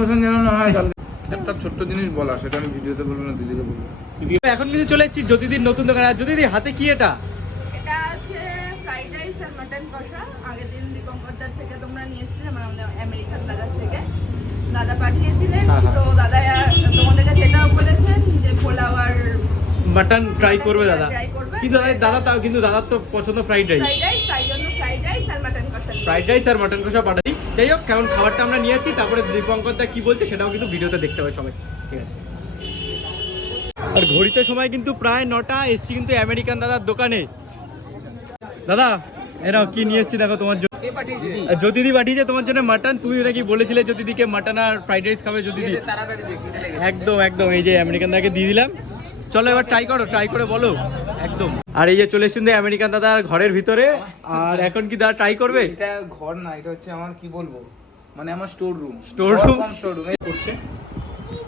Motion যেন না হয়। একটা ছোট্ট জিনিস বলা সেটা আমি ভিডিওতে বলব না দিদিকে বলব। এখন কিন্তু চলে এসেছি জ্যোতিদির নতুন দোকান। আর জ্যোতিদি হাতে কি এটা? এটা আছে ফ্রাইড রাইস আর মাটন কষা। আগের দিন দীপঙ্করদার থেকে তোমরা নিয়েছিলে মানে আমাদের আমেরিকান দাদার থেকে। দাদা পাঠিয়েছিলেন হ্যাঁ, হ্যাঁ। তো দাদা তোমাদেরকে যেটাও বলেছেন যে পোলাও আর মাটন ট্রাই করবে দাদা। কিন্তু দাদা দাদা তাও কিন্তু দাদার তো পছন্দ ফ্রাইড রাইস ফ্রাইড রাইস তাই জন্য ফ্রাইড রাইস আর মাটন কষা। ফ্রাইড রাইস আর মটন কষা পাঠাই যাই হোক কেমন খাবারটা আমরা নিয়ে যাচ্ছি তারপরে দীপঙ্কর দা কি বলছে সেটাও কিন্তু ভিডিওতে দেখতে হবে সবাই। ঠিক আছে। আর ঘড়িতে সময় কিন্তু প্রায় নটা এসছি কিন্তু আমেরিকান দাদার দোকানে। দাদা এরাও কি নিয়ে এসছি দেখো তোমার জন্য। জ্যোতিদি পাঠিয়েছে তোমার জন্য মাটন। তুমি নাকি বলেছিলে জ্যোতিদিকে মাটন আর ফ্রাইড রাইস খাবে জ্যোতিদি? একদম একদম এই যে আমেরিকান দাদাকে দিয়ে দিলাম। চলো এবার ট্রাই করো ট্রাই করে বলো। একদম। আর এই যে চলে এসেছেন আমেরিকান দাদার ঘরের ভিতরে আর এখন কি দাদা ট্রাই করবে? এটা ঘর না এটা হচ্ছে আমার কি বলব? মানে আমার store room Store room? Store room করছে।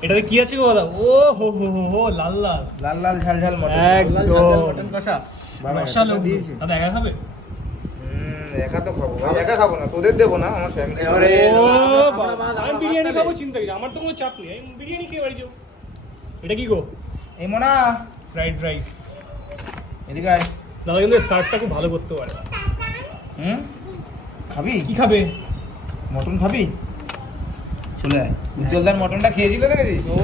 এটাতে কি আছে গো দাদা? ও হো হো হো হো লাল লাল। লাল লাল ঝাল ঝাল মটন। একদম। মটন কষা। মশলা দিয়েছে। দাদা একা খাবে? একা তো খাব একা খাব না তোদের দেবো না আমার ফ্যামিলি ও বাবা, আমি বিরিয়ানি খাব। চিন্তা কি আমার তো কোনো চাপ নেই। বিরিয়ানি খেয়ে বাড়ি যাব। এটা কি গো? এই মোনা। ফ্রাইড রাইস এদিকে আয়। দাদা কিন্তু স্টার্টটা খুব ভালো করতে পারে। হুম? খাবি? কি খাবে? মটন খাবি? চলে আয়। উজ্জ্বলদার মটনটা খেয়েছিল দেখেছিস? ও।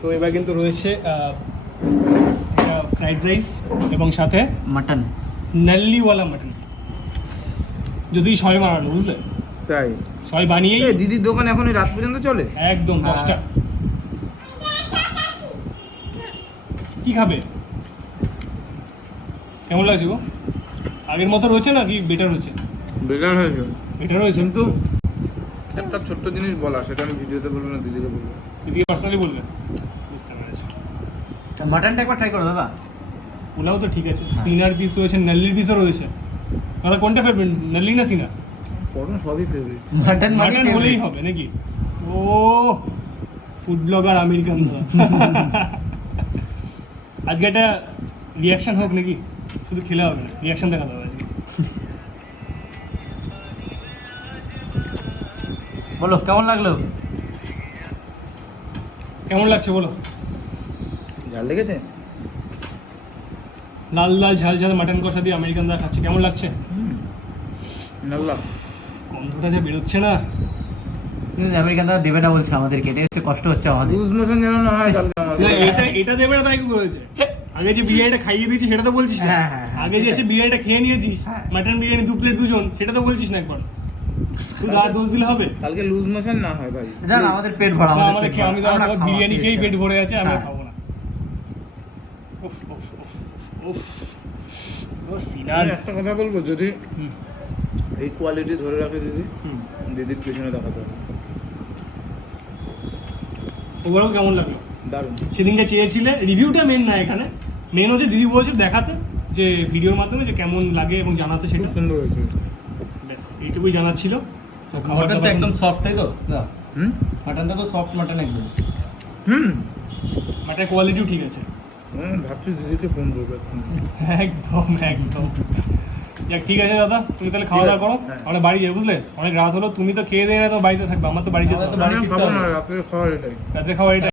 তো এবার কিন্তু রয়েছে ফ্রাইড রাইস এবং সাথে মটন। নাল্লিওয়ালা মাটন। যদি সবাই বানানো বুঝলে? তাই? সবাই বানিয়ে দিদির দোকান এখন রাত পর্যন্ত চলে? একদম হ্যাঁ। দশটা কি খাবে? কেমন লাগছে গো? আগের মতো রয়েছে না কি বেটার হয়েছে বেটার হয়েছে। বেটার হয়েছে। কিন্তু একটা ছোট্ট জিনিস বলা সেটা আমি ভিডিওতে বলব না দিদিকে বলব। দিদি পার্সোনালি বলবে। বুঝতে পেরেছি। মটনটা একবার ট্রাই করো দাদা। পোলাও তো ঠিক আছে। সিনার পিস রয়েছে নাল্লির পিসও রয়েছে। দাদা কোনটা ফেলবেন নাল্লি না সিনা করুন সবই ফেভারিট মটন মাটন হলেই হবে নাকি? ও ফুড ব্লগার আমেরিকান আজকে একটা রিয়াকশন হোক নাকি? শুধু খেলে হবে না রিয়াকশন দেখাতে হবে আজকে। বলো কেমন লাগল? কেমন লাগছে বলো? ঝাল লেগেছে? লাল লাল ঝাল ঝাল মাটন কষা দিয়ে আমেরিকান দা খাচ্ছে কেমন লাগছে? নাল্লা গন্ধটা যে বেরোচ্ছে না। আমেরিকান দাদা দেবে না বলছে আমাদেরকে এটা হচ্ছে কষ্ট হচ্ছে আমাদের। লুজ মোশন যেন না হয়। না, এটা এটা দেবে না তাই কি আগে যে বিরিয়ানিটা খাইয়ে দিয়েছি সেটা তো বলছিস না। হ্যাঁ, হ্যাঁ, হ্যাঁ, আগে যে এসে বিরিয়ানিটা খেয়ে নিয়েছিস হ্যাঁ। মাটন বিরিয়ানি দু প্লেট দুজন সেটা তো বলছিস না একবার। তুই গা দোষ দিলে হবে? কালকে লুজ মোশন না হয় ভাই। জান আমাদের পেট ভরা আমাদের খেয়ে আমি তো বিরিয়ানি খেয়েই পেট ভরে আছে আমি হ্যাঁ। খাব না। একটা কথা বলব যদি এই কোয়ালিটি ধরে রাখে দিদি হুম। দিদির পেছনে দেখাতে হবে। ওগুলো কেমন লাগল? দারুণ। সেদিনকে চেয়েছিলে। রিভিউটা মেন না এখানে। মেন হচ্ছে দিদি বলছে দেখাতে যে ভিডিওর মাধ্যমে যে কেমন লাগে এবং জানাতে সেটা। সুন্দর হয়েছে। ব্যাস এইটুকুই জানাচ্ছিল তো খাবার মটনটা দাবার একদম সফট তাই তো? দাদা হুম? মটনটা তো সফট মটন একদম। হুম। মাটের কোয়ালিটিও ঠিক আছে। হুম, ভাবছি দিদিকে ফোন করব। একদম একদম। যাক ঠিক আছে দাদা তুমি তাহলে খাওয়া দাওয়া করো হ্যাঁ। আমরা বাড়ি যাই বুঝলে? অনেক রাত হলো তুমি তো খেয়ে দিয়ে না তো বাড়িতে থাকবে আমার তো বাড়ি যেতে রাতের খাওয়ার এটাই। রাত্রে খাওয়া এটা